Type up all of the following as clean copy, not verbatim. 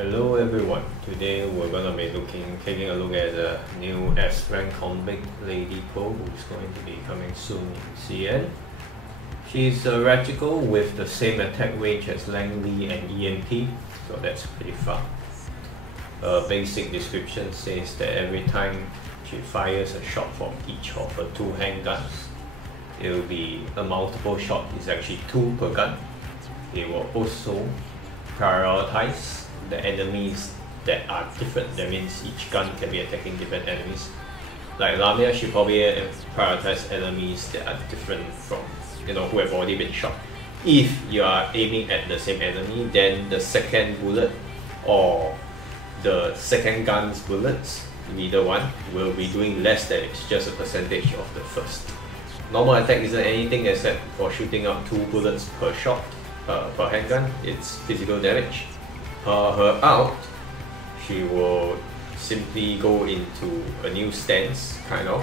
Hello everyone, today we're going to be taking a look at the new S-rank convict Lady Pro, who's going to be coming soon in CN. She's a Reticle with the same attack range as Langley and EMP, so that's pretty fun. Her basic description says that every time she fires a shot from each of her two handguns, it will be a multiple shot, it's actually 2 per gun. It will also prioritize the enemies that are different. That means each gun can be attacking different enemies. Like Lamia, she probably prioritize enemies that are different from who have already been shot. If you are aiming at the same enemy, then the second bullet or the second gun's bullets, neither one, will be doing less damage, just a percentage of the first. Normal attack isn't anything except for shooting out 2 bullets per shot per handgun. It's physical damage. Her out, she will simply go into a new stance, kind of,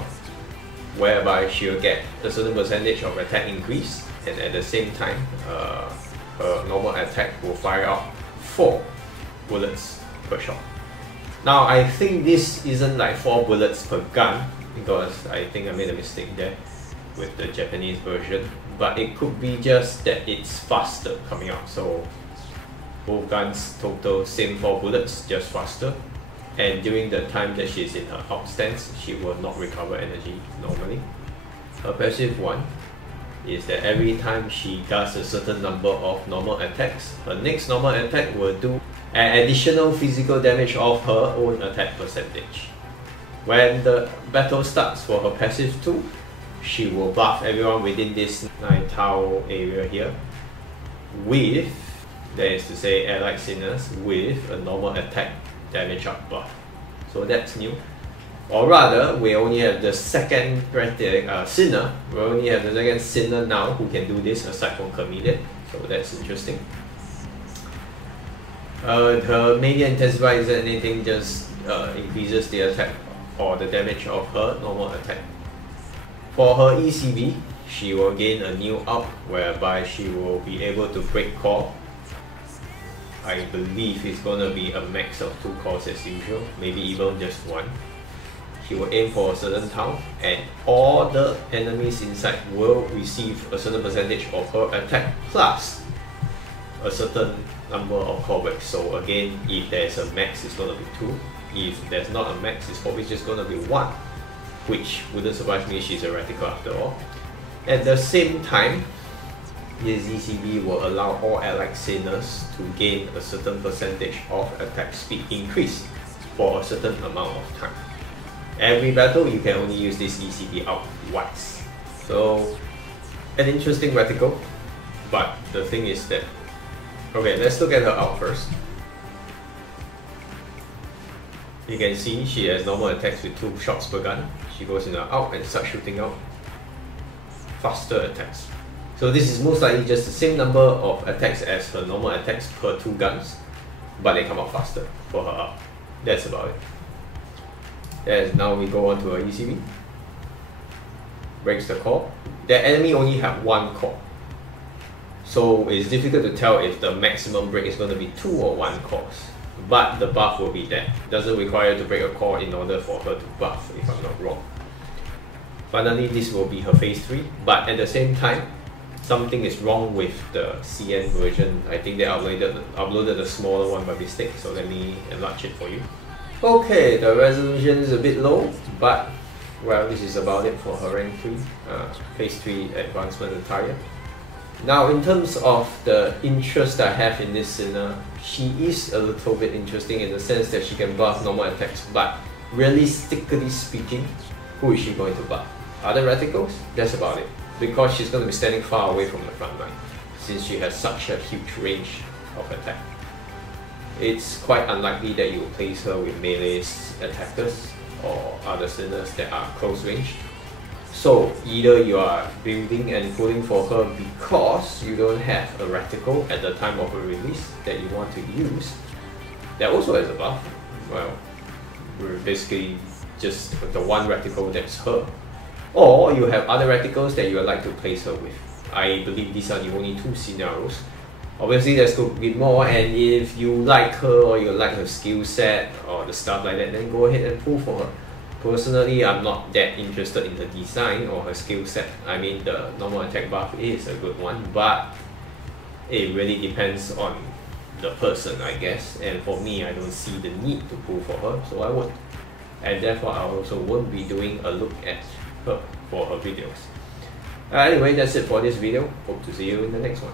whereby she will get a certain percentage of attack increase, and at the same time, her normal attack will fire out 4 bullets per shot. Now, I think this isn't like 4 bullets per gun, because I think I made a mistake there with the Japanese version, but it could be just that it's faster coming out. So both guns total same 4 bullets, just faster, and during the time that she's in her out stance, she will not recover energy normally. Her passive one is that every time she does a certain number of normal attacks, her next normal attack will do an additional physical damage of her own attack percentage. When the battle starts for her passive 2, she will buff everyone within this 9 tile area here with, that is to say, allied sinners with a normal attack damage up buff. So that's new. Or rather, we only have the second sinner. We only have the second sinner now who can do this aside from Chameleon. So that's interesting. Her mania intensify isn't anything, just increases the attack or the damage of her normal attack. For her ECB, she will gain a new up whereby she will be able to break core. I believe it's gonna be a max of 2 cores as usual, maybe even just 1. She will aim for a certain town, and all the enemies inside will receive a certain percentage of her attack plus a certain number of core breaks. So again, if there's a max, it's gonna be 2. If there's not a max, it's probably just gonna be 1, which wouldn't surprise me, she's a Reticle after all. At the same time, this ECB will allow all allied sinners to gain a certain percentage of attack speed increase for a certain amount of time. Every battle, you can only use this ECB out once. So, an interesting Reticle, but the thing is that, okay, let's look at her out first. You can see she has normal attacks with 2 shots per gun. She goes in her out and starts shooting out faster attacks. So this is most likely just the same number of attacks as her normal attacks per 2 guns, but they come out faster for her up. That's about it. As now we go on to her ECB. Breaks the core. The enemy only have 1 core, so it's difficult to tell if the maximum break is going to be 2 or 1 cores. But the buff will be there. Doesn't require to break a core in order for her to buff, if I'm not wrong. Finally, this will be her phase 3, but at the same time, something is wrong with the CN version. I think they uploaded the smaller one by mistake, so let me enlarge it for you. Okay, the resolution is a bit low, but well, this is about it for her rank 3, phase 3 advancement attire. Now, in terms of the interest I have in this sinner, she is a little bit interesting in the sense that she can buff normal attacks, but realistically speaking, who is she going to buff? Other Reticles? That's about it. Because she's going to be standing far away from the front line, since she has such a huge range of attack. It's quite unlikely that you will place her with melee attackers or other sinners that are close range. So either you are building and pulling for her because you don't have a Reticle at the time of her release that you want to use, that also has a buff. Well, we're basically just the one Reticle that's her. Or you have other Reticles that you would like to place her with. I believe these are the only 2 scenarios. Obviously, there's could be more, and if you like her or you like her skill set or the stuff like that, then go ahead and pull for her. Personally, I'm not that interested in the design or her skill set. I mean, the normal attack buff is a good one, but it really depends on the person, I guess. And for me, I don't see the need to pull for her, so I won't. And therefore, I also won't be doing a look at her for her videos. Anyway, that's it for this video. Hope to see you in the next one.